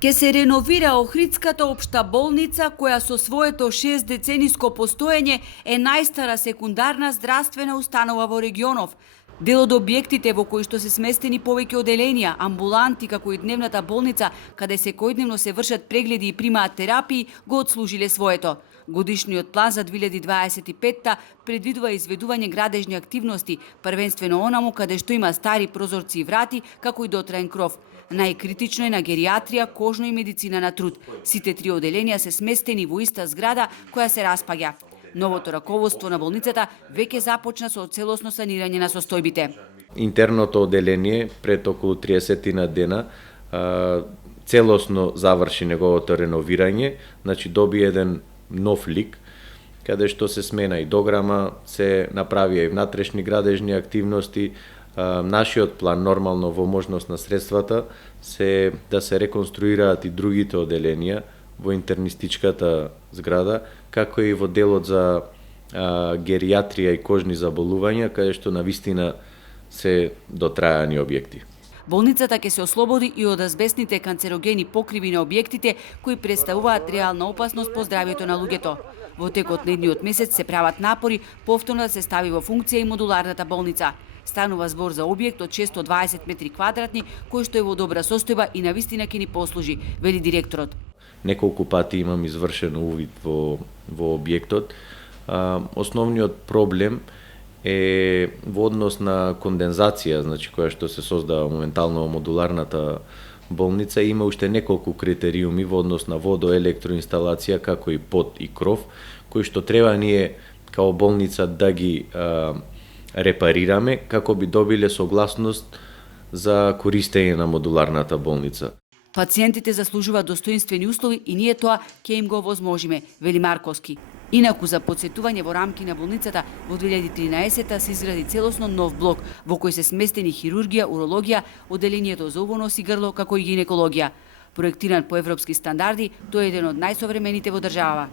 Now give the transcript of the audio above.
Ке се реновира Охридската општа болница, која со своето 6-децениско постоење е најстара секундарна здравствена установа во регионов. Дел од објектите во кои што се сместени повеќе оделенија, амбуланти, како и дневната болница, каде секојдневно се вршат прегледи и примаат терапии, го отслужиле своето. Годишниот план за 2025-та предвидува изведување градежни активности, првенствено онаму каде што има стари прозорци и врати, како и дотраен кров. Најкритично е на гериатрија, кожно и медицина на труд. Сите три оделенија се сместени во иста зграда која се распаѓа. Новото раководство на болницата веќе започна со целосно санирање на состојбите. Интерното оделение пред околу 30 дена целосно заврши неговото реновирање, значи доби еден нов лик, каде што се смена и дограма, се направија и внатрешни градежни активности. Нашиот план, нормално во можност на средствата, се да се реконструираат и другите оделенија во интернистичката зграда, како и во делот за гериатрија и кожни заболувања, каде што навистина се дотрајани објекти. Болницата ќе се ослободи и од азбестните канцерогени покриви на објектите кои представуваат реална опасност по здравјето на луѓето. Во текот на едниот месец се прават напори повторно да се стави во функција и модуларната болница. Станува збор за објект од 620 метри квадратни, кој што е во добра состојба и навистина ќе ни послужи, вели директорот. Неколку пати имам извршен увид во објектот. Основниот проблем е во однос на кондензација, значи која што се создава моментално во модуларната болница, има уште неколку критериуми во однос на водоелектроинсталација, како и под и кров, кои што треба ние као болница да ги репарираме како би добиле согласност за користење на модуларната болница. Пациентите заслужуваат достоинствени услови и ние тоа ќе им го овозможиме, вели Марковски. Инаку за подсетување во рамки на болницата во 2013-та се изгради целосно нов блок во кој се сместени хирургија, урологија, оделението за уво, нос и грло, како и гинекологија. Проектиран по европски стандарди, тој е еден од најсовремените во државава.